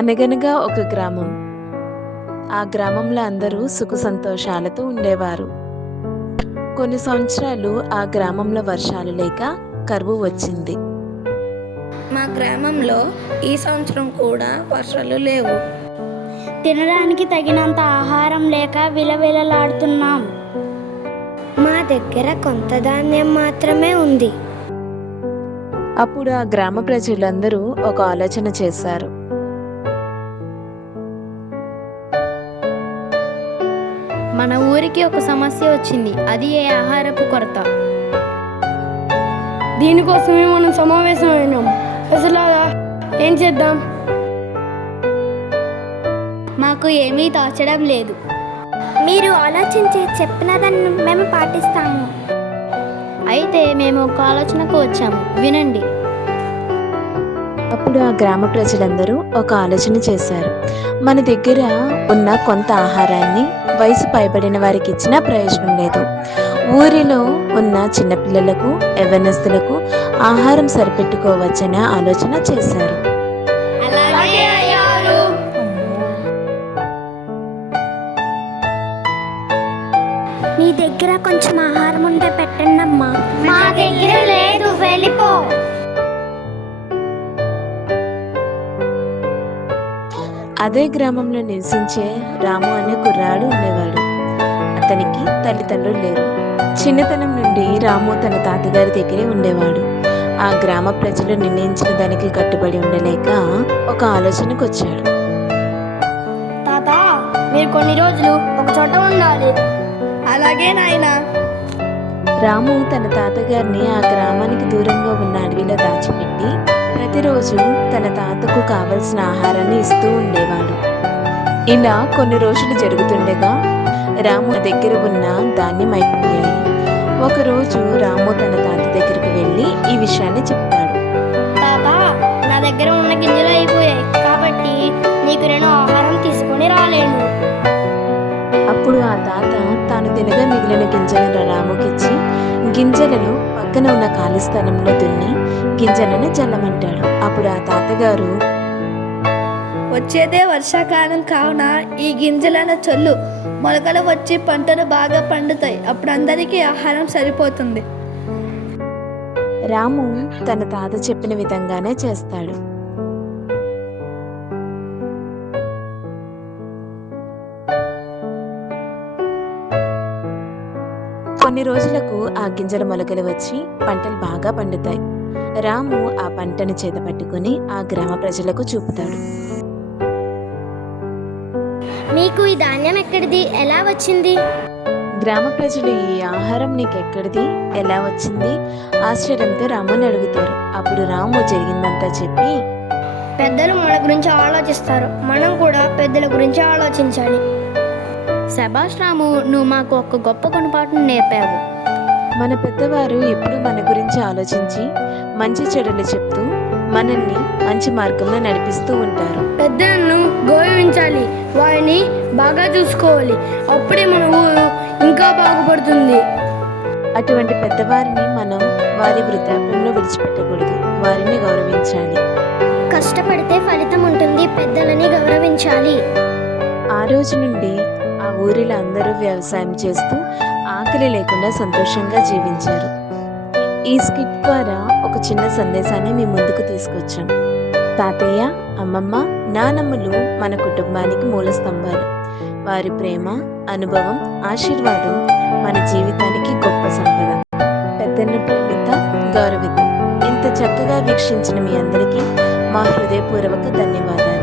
అనగనగా ఒక గ్రామం. ఆ గ్రామంలో అందరూ సుఖ సంతోషాలతో ఉండేవారు. కొన్ని సంవత్సరాలు ఆ గ్రామంలో వర్షాలు లేక కరువు వచ్చింది. మా గ్రామంలో ఈ సంవత్సరం కూడా వర్షాలు లేవు. తినడానికి తగినంత ఆహారం లేక విలవిలలాడుతున్నాం. మా దగ్గర కొంత ధాన్యం మాత్రమే ఉంది. అప్పుడు ఆ గ్రామ ప్రజలందరూ ఒక ఆలోచన చేశారు. మన ఊరికి ఒక సమస్య వచ్చింది, అది ఏ ఆహారపు కొరత. దీనికోసమే మనం సమావేశమైనాం. అసలు ఏం చేద్దాం? మాకు ఏమీ తోచడం లేదు. మీరు ఆలోచించి చెప్పినదాన్ని మేము పాటిస్తాము. అయితే మేము ఒక ఆలోచనకు వచ్చాము, వినండి. అప్పుడు ఆ గ్రామ ప్రజలందరూ ఒక ఆలోచన చేశారు. మన దగ్గర ఉన్న కొంత ఆహారాన్ని వయసు పైబడిన వారికి ఇచ్చినా ప్రయోజనం లేదు. ఊరిలో ఉన్న చిన్నపిల్లలకు, యవ్వనస్తులకు ఆహారం సరిపెట్టుకోవచ్చనే ఆలోచన చేశారు. మీ దగ్గర కొంచెం ఆహారం ఉంటే పెట్టండి అమ్మా. మా దగ్గర లేదు, వెళ్ళిపో. అదే గ్రామంలో నివసించే రాము అనే కుర్రాడు ఉండేవాడు. అతనికి తల్లిదండ్రులు లేరు. చిన్నతనం నుండి రాము తన తాతగారి దగ్గరే ఉండేవాడు. ఆ గ్రామ ప్రజలు నిర్ణయించిన దానికి కట్టుబడి ఉండలేక ఒక ఆలోచనకు వచ్చాడు. తాత, మీరు కొన్ని రోజులు ఒక చోట ఉండాలి. అలాగే నాయనా. రాము తన తాతగారిని ఆ గ్రామానికి దూరంగా ఉన్న అడవిలో దాచిపెట్టి ప్రతిరోజు తన తాతకు కావలసిన ఆహారాన్ని ఇస్తూ ఉండేవాడు. ఇలా కొన్ని రోజులు జరుగుతుండగా రాము దగ్గర ఉన్న ధాన్యం అయిపోయాయి. ఒకరోజు రాము తన తాత దగ్గరికి వెళ్ళి ఈ విషయాన్ని చెప్తాడు. తాత, నా దగ్గర ఉన్న గింజలు అయిపోయాయి కాబట్టి నీకు నేను ఆహారం తీసుకొని రాలేను. అప్పుడు ఆ తాత తాను తినగా మిగిలిన గింజలను రాముకిచ్చి గింజలను పక్కన ఉన్న ఖాళీ స్థలంలో దున్ని గింజలను చల్లమంటాడు. అప్పుడు ఆ తాతగారు, వచ్చేదే వర్షాకాలం కావున ఈ గింజలను చల్లు, మొలకలు వచ్చి పంటలు బాగా పండుతాయి. అప్పుడు అందరికీ ఆహారం సరిపోతుంది. రాము తన తాత చెప్పిన విధంగానే చేస్తాడు. కొన్ని రోజులకు ఆ గింజల మొలకలు వచ్చి పంటలు బాగా పండుతాయి. రాము ఆ పంటను చేతపట్టుకుని ఆ గ్రామ ప్రజలకు చూపుతాడు. మీకు ఈ ధాన్యం ఎక్కడిది, ఎలా వచ్చింది? గ్రామ ప్రజలు ఈ ఆహారం నీకెక్కడిది, ఎలా వచ్చింది ఆశ్చర్యంతో రాముని అడుగుతారు. అప్పుడు రాము జరిగిందంతా చెప్పి, పెద్దలు మన గురించి ఆలోచిస్తారు, మనం కూడా పెద్దల గురించి ఆలోచించాలి. శభాష్ రాము, నువ్వు మాకు ఒక గొప్ప గుణపాఠం నేర్పావు. మన పెద్దవారు ఎప్పుడు మన గురించి ఆలోచించి మంచి చెడులు చెప్తూ మనల్ని మంచి మార్గంలో నడిపిస్తూ ఉంటారు. పెద్దలను గౌరవించాలి, వారిని బాగా చూసుకోవాలి. అప్పుడే మన ఊరు ఇంకా బాగుపడుతుంది. అటువంటి పెద్దవారిని మనం వారి వృద్ధాప్యంలో విడిచిపెట్టకూడదు, వారిని గౌరవించాలి. కష్టపడితే ఫలితం ఉంటుంది, పెద్దలని గౌరవించాలి. ఆ రోజు నుండి ఆ ఊరిలో అందరూ వ్యవసాయం చేస్తూ ఆకలి లేకుండా సంతోషంగా జీవించారు. ఈ స్కిట్ ద్వారా ఒక చిన్న సందేశాన్ని మీ ముందుకు తీసుకొచ్చాం. తాతయ్య, అమ్మమ్మ, నానమ్మలు మన కుటుంబానికి మూల స్తంభాలు. వారి ప్రేమ, అనుభవం, ఆశీర్వాదం మన జీవితానికి గొప్ప సంపద. పెద్దలను ప్రేమిద్దాం, గౌరవిద్దాం. ఇంత చక్కగా వీక్షించిన మీ అందరికీ మా హృదయపూర్వక ధన్యవాదాలు.